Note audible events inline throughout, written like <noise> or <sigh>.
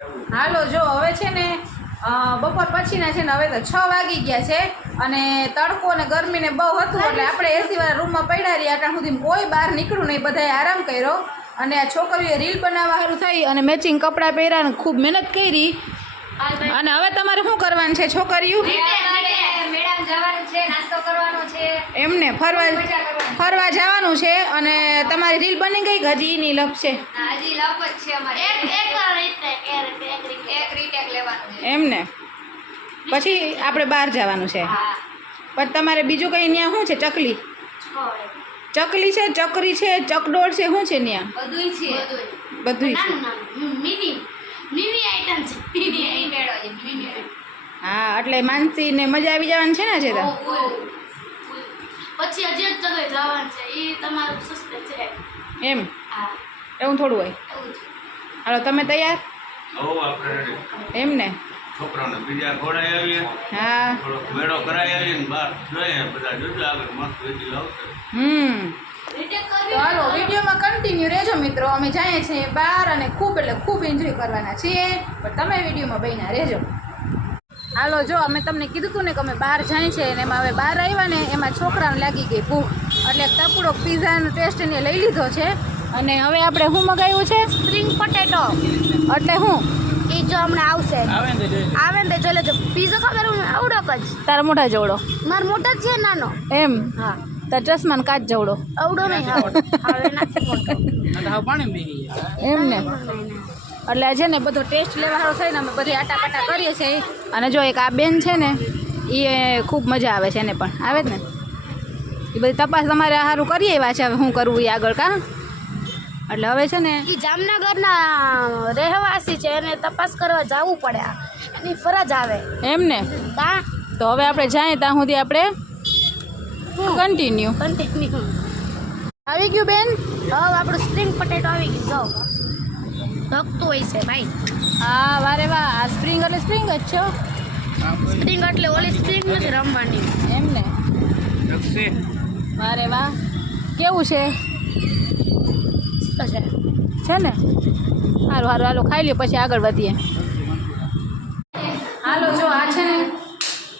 હાલો જો હવે છે ને બપોર પછીના છે ને હવે તો છ વાગી ગયા છે અને તડકો ને ગરમી ને બહુ હતું એટલે આપણે એસી વાળા રૂમમાં પડ્યા રહ્યા ત્યાં સુધી કોઈ બહાર નીકળ્યું નહીં બધાએ આરામ કર્યો. અને આ છોકરીઓએ રીલ બનાવવા સારું થઈ અને મેચિંગ કપડાં પહેર્યા અને ખૂબ મહેનત કરી. અને હવે તમારે શું કરવાનું છે છોકરીઓ? એમને ફરવા ફરવા જવાનું છે અને તમારી રીલ બની ગઈ કે હજી એની લપ છે? એમ લપ જ છે અમારે. એક એક એક રીટેક લેવાનું છે. એમને પછી આપણે બહાર જવાનું છે. પણ તમારે બીજું કંઈ ત્યાં શું છે? ચકલી? ચકલી છે ચકરી છે ચકડોળ છે શું છે ત્યાં બધુંય છે. બધું છે. નાનું નાનું. મિની મિની આઈટમ છે. મિની આઈટમ મિની હા એટલે માનસી ને મજા આવી જવાની છે ને છે તો? પછી હજી એક જગ્યાએ જવાનું છે એ તમારું સસ્પેન્સ છે. એમ? હા. એવું થોડું હોય? એવું છે. હાલો તમે તૈયાર? હો આપણે એમ ને? છોકરાને બીજા ઘોડાઈ આવીએ. હા. થોડો મેળો કરાઈ આવીએ ને બહાર જોઈએ. બધા જોજો આગળ મસ્ત વીડિયો આવશે. હમ. ચાલો હાલો વિડીયોમાં કન્ટિન્યુ રહેજો મિત્રો. અમે જઈએ છીએ બહાર અને ખૂબ એટલે ખૂબ એન્જોય કરવાના છીએ. પણ તમે વિડીયોમાં બન્યા રહેજો. હાલો જો અમે તમને કીધું હતું ને કે અમે બહાર જાય છે અને એમાં હવે બહાર આવ્યા ને એમાં છોકરાને લાગી ગઈ ભૂખ. એટલે એક ટપુડો પીઝાનો ટેસ્ટ એને લઈ લીધો છે. અને હવે આપણે શું મગાવ્યું છે? સ્પ્રિંગ પટેટો એટલે હું? એ જો હમણાં આવશે. આવે ને તો જો પીઝો ખબર હું આવડોક જ તારા મોટા જવડો. મારો મોટો જ છે નાનો. એમ? હા. તાર ચશ્માને કાચ જવડો. આવડો નહીં આવડો <laughs> એમ ને? એટલે છે ને બધો ટેસ્ટ લેવાનો થઈને અમે બધી આટા પાટા કરીએ છીએ. અને જો એક આ બેન છે ને એ ખૂબ મજા આવે છે એને પણ. આવે જ ને? એ બધી તપાસ તમારે સારું કરીએ એવા છે. હવે શું કરવું એ આગળ કા? એટલે હવે છે ને એ જામનગરના રહેવાસી છે એને તપાસ કરવા જવું પડે એની ફરજ આવે. એમ ને? કા તો હવે આપણે જાય ત્યાં સુધી આપણે કન્ટિન્યુ કન્ટિન્યુ આવી ગયું બેન? હવે આપણું સ્પ્રિંગ પટેટો આવી ગયું. ધકતું હોય છે ભાઈ. હા વારે વાહ. આ સ્પ્રિંગ એટલે સ્પ્રિંગ જ છો સ્પ્રિંગ એટલે ઓલી સ્પ્રિંગ નથી રમવાની. એમ ને? વારે વાહ. કેવું છે? છે. છે ને? સારું સારું હાલો ખાઈ લ્યો પછી આગળ વધીએ. હાલો જો આ છે ને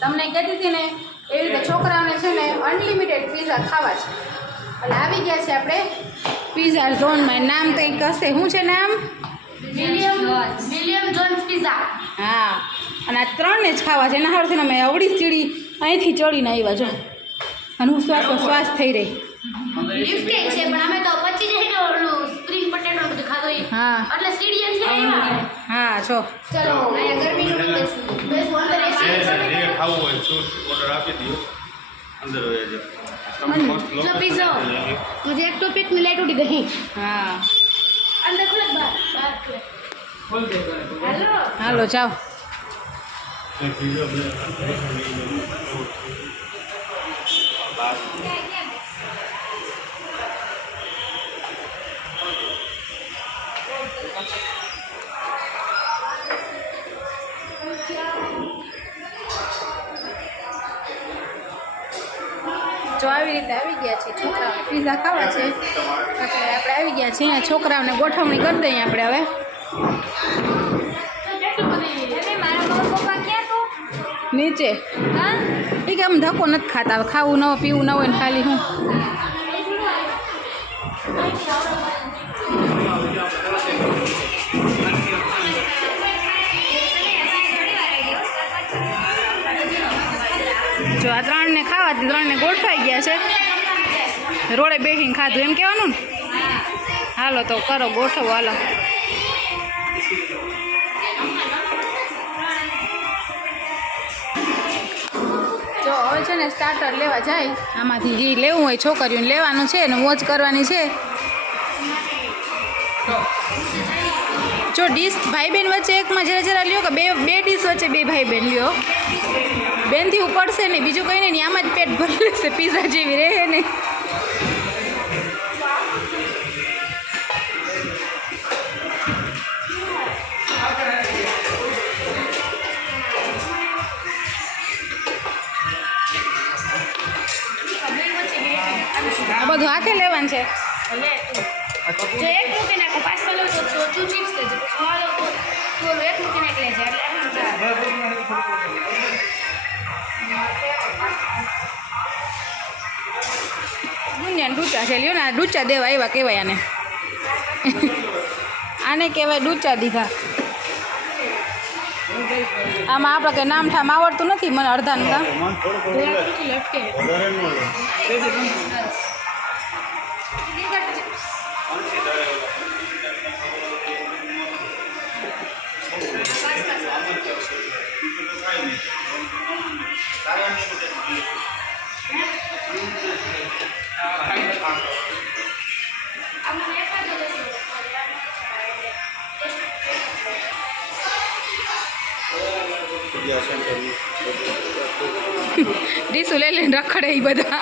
તમને કહેતી હતી ને એવી રીતે છોકરાઓને છે ને અનલિમિટેડ પીઝા ખાવા છે. એટલે આવી ગયા છે આપણે. પીઝા ઝોનમાં નામ કંઈક હશે. શું છે નામ? વિલિયમ વિલિયમ જોન્સ પિઝા હા. અને આ ત્રણને જ ખાવા છે. એના હારથી અમે અવળી સીડી અહીંથી ચડીને આવ્યા જો. અને હું શ્વાસ શ્વાસ થઈ રહી. છે પણ અમે તો. હા. એટલે હા છો ચલો અહીંયા ગરમીનું બેસવું બેસવું અંદર એસી ખાવું હોય ઓર્ડર આપી દો. अंदर हो जाओ चुप पीछे मुझे एक तो पेट में लाइट उठ गई हाँ अंदर खुल बाहर बाहर खोल हेलो हेलो जाओ આવી રીતે આવી ગયા છે? છોકરાઓ પીઝા ખાવા છે? એટલે આપણે આવી ગયા છીએ અહીંયા. છોકરાઓને ગોઠવણી કરી દઈએ આપણે હવે. નીચે. એ કે આમ ધક્કો નથી ખાતા. ખાવું ન પીવું ન હોય ને ખાલી હું. આ ત્રણને ખાવાથી ત્રણને ગોઠવાઈ ગયા છે. રોડે બેસીને ખાધું, એમ કહેવાનું ને? હાલો તો કરો ગોઠવો, હાલો. જો હવે છે ને સ્ટાર્ટર લેવા જાય. આમાંથી જે લેવું હોય છોકરીઓને લેવાનું છે ને મોજ કરવાની છે. જો ડીશ ભાઈ બહેન વચ્ચે એકમાં જરા જરા લ્યો કે બે બે ડીશ વચ્ચે બે ભાઈ બહેન લ્યો. બેનથી ઉપડશે નહીં, બીજું કંઈ નહીં આમાં જ પેટ ભરી લેશે, પીઝા જેવી રહે નહીં. બધું હાથે લેવાનું છે. જો એક મૂકી નાખો પાછળ લો તો તું ચિપ્સ લેજો ઓલું એક મૂકીને એક લે છે એટલે એમ ચાલે. ડૂચા છે લ્યો ને ડૂચા દેવા આવ્યા કહેવાય આને. આને કહેવાય ડૂચા દીધા. આમાં આપણે કંઈ નામ ઠામ આવડતું નથી મને અડધાનું કામ મન થોડું થોડું લે. વધારે ન લે. જગ્યા સેન્ટરની. ડીસુ લઈ લઈને રખડે એ બધા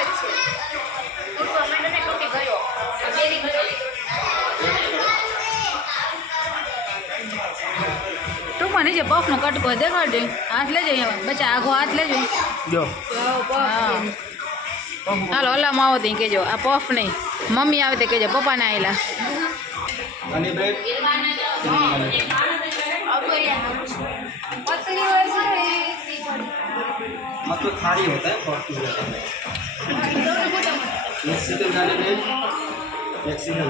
ટૂંકમાં નીચે પફનો કટકો દેખાડજો હાથ લેજો અહીંયા બચ્ચા આખો હાથ લેજો હા હાલો હલામાં આવો ત્યાં કહેજો આ પફ નહીં મમ્મી આવે તે કહેજો પપ્પાને આવેલા આની બ્રેડ પતલી હોય છે ને એ मतलब थाली होता है फॉर्चून मैक्सिकन गाने में मैक्सिकन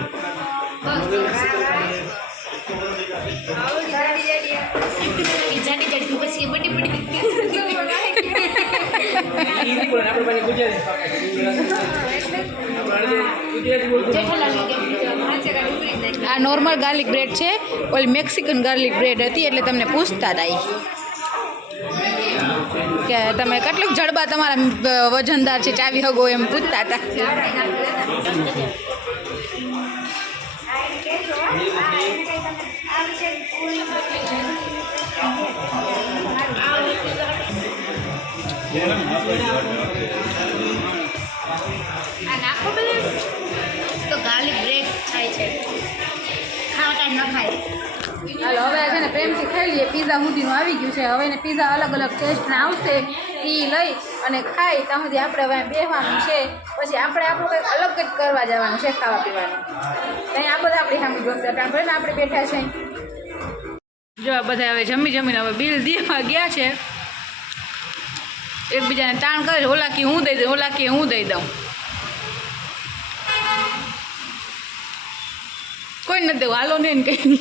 જેઠાલાલ આ નોર્મલ ગાર્લિક બ્રેડ છે, ઓલી મેક્સિકન ગાર્લિક બ્રેડ હતી, એટલે તમને પૂછતા હતા કે તમે કેટલું જડબા તમારા વજનદાર છે, ચાવી હગો એમ પૂછતા હતા આ નાખો બધું? તો ગાર્લિક બ્રેડ થાય છે. ખાવા ટાઈમ ન ખાય. હાલો હવે છે ને પ્રેમથી ખાઈ લઈએ. પીઝા સુધીનું આવી ગયું છે. હવે ને પીઝા અલગ અલગ ટેસ્ટના આવશે. એ લઈ અને ખાઈ. ત્યાં સુધી આપણે હવે બેસવાનું છે. પછી આપણે આપણું કંઈક અલગ કંઈક કરવા જવાનું છે ખાવા પીવાનું. ત્યાં આ બધા આપણી સામે જોશે. કારણ ભલે આપણે બેઠા છે જો આ બધા હવે જમી જમીને હવે બિલ દેવા ગયા છે. એકબીજાને તાણ કરે છે, ઓલા કી હું દઈ દઉં, ઓલા કી હું દઈ દઉં. કોઈ નથી દેવું, હાલો ને કંઈ.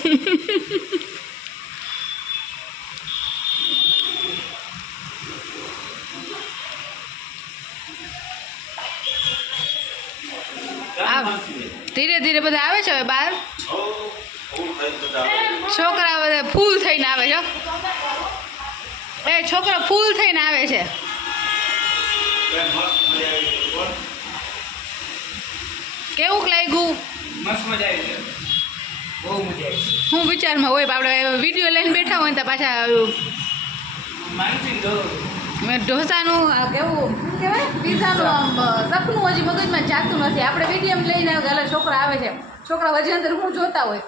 ધીરે ધીરે બધા આવે છે હવે બહાર? છોકરા બધા ફૂલ થઈને આવે છે. એ છોકરા ફૂલ થઈને આવે છે. કેવું લાગ્યું? મસ્ત મજા આવી બહુ હું વિચારમાં હોય આપણે વીડિયો લઈને બેઠા હોય તો પાછા ઢોસાનું કેવું કહેવાય? પીઝાનું સપનું હજી મગજમાં જાતું નથી. આપણે વીડિયો લઈને એટલે છોકરા આવે છે. છોકરા હજી અંદર હું જોતા હોય?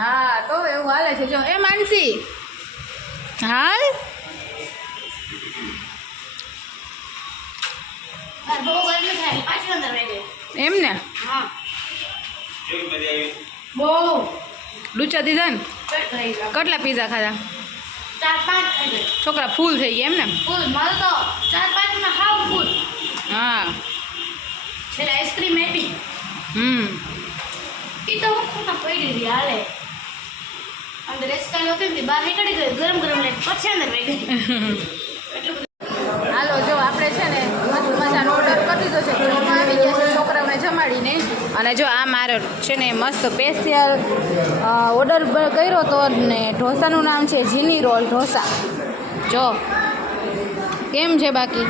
હા તો એવું હાલે છે. જો એ માનસી હા એમ ને? હા. કેવી મજા આવી બહુ. ડૂચા દીધા ને? પેટ ભરાઈ ગયું. કેટલા પીઝા ખાધા? ચાર પાંચ થઈ ગઈ છોકરા ફૂલ થઈ ગયા એમ ને? ફૂલ મારે તો ચાર પાંચમાં હાવ ફૂલ. હા. છેલ્લે આઈસ્ક્રીમ આપી. હમ. એ તો હું ખોટા પડી રહી હાલે. અંદર એસકાલ હતી ને બહાર નીકળી ગઈ ગરમ ગરમ લાગે પછી અંદર રહી ગઈ. એટલું <laughs> અને જો આ મારો છે ને મસ્ત સ્પેશિયલ ઓર્ડર કર્યો તો ને ઢોસાનું નામ છે જીની રોલ ઢોસા. જો કેમ છે બાકી?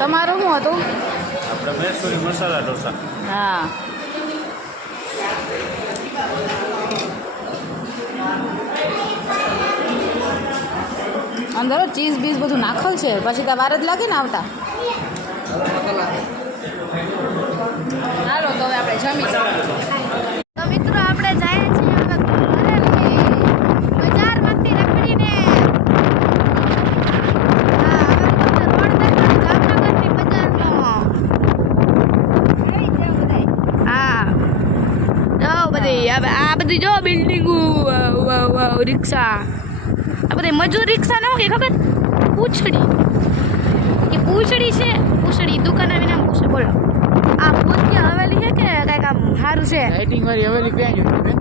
તમારું શું હતું? મસાલા ઢોસા. હા. અંદર ચીઝ બીઝ બધું નાખલ છે. પછી તો વાર જ લાગે ને આવતા. હાલો તો હવે આપણે જમી તો મિત્રો આપણે જઈએ છીએ આ બધી જો બિલ્ડિંગો રિક્ષા. આ બધી મજૂર રિક્ષા ના હોય, ખબર? પૂંછડી પૂંછડી છે? પૂછડી દુકાન આવીને પૂછે બોલો. આ ભૂતિયા હવેલી છે કે કંઈક આમ સારું છે? લાઇટિંગ વાળી હવેલી ક્યાં જોઈ બેન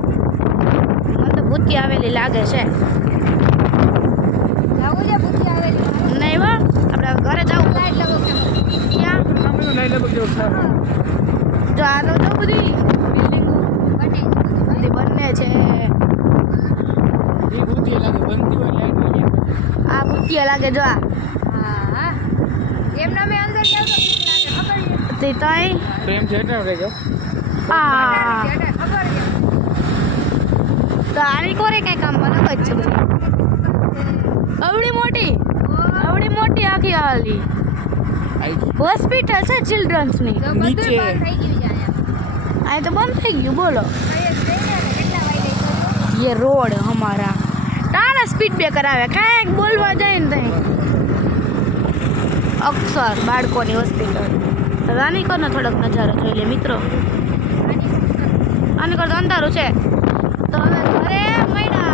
મને તો ભૂતી આવેલી લાગે છે. નહીં હો આપણે ઘરે જવું ક્યાં? લઈ લે બધું જો આનો તો બધી બિલ્ડિંગો. બધી બંને છે. એ લાગે બનતી હોય લાઈટ આ ભૂતિયા લાગે જો આ. એમના મે અંદર જાવ તો આની કોરે કઈ કામ? મને જ છે અવડી મોટી. અવડી મોટી આખી હાલી. હોસ્પિટલ છે ચિલ્ડ્રન્સની નીચે. તો બંધ થઈ ગયું બોલો. રોડ અમારા. તારા સ્પીડ બ્રેકર કરાવે. કાંઈક બોલવા જાય ને ત્યાં અક્ષર બાળકોની હોસ્પિટલ. રાનીકરનો થોડોક નજારો જોઈ લે મિત્રો. આની કરતો અંધારું છે. તો હવે ઘરે મળ્યા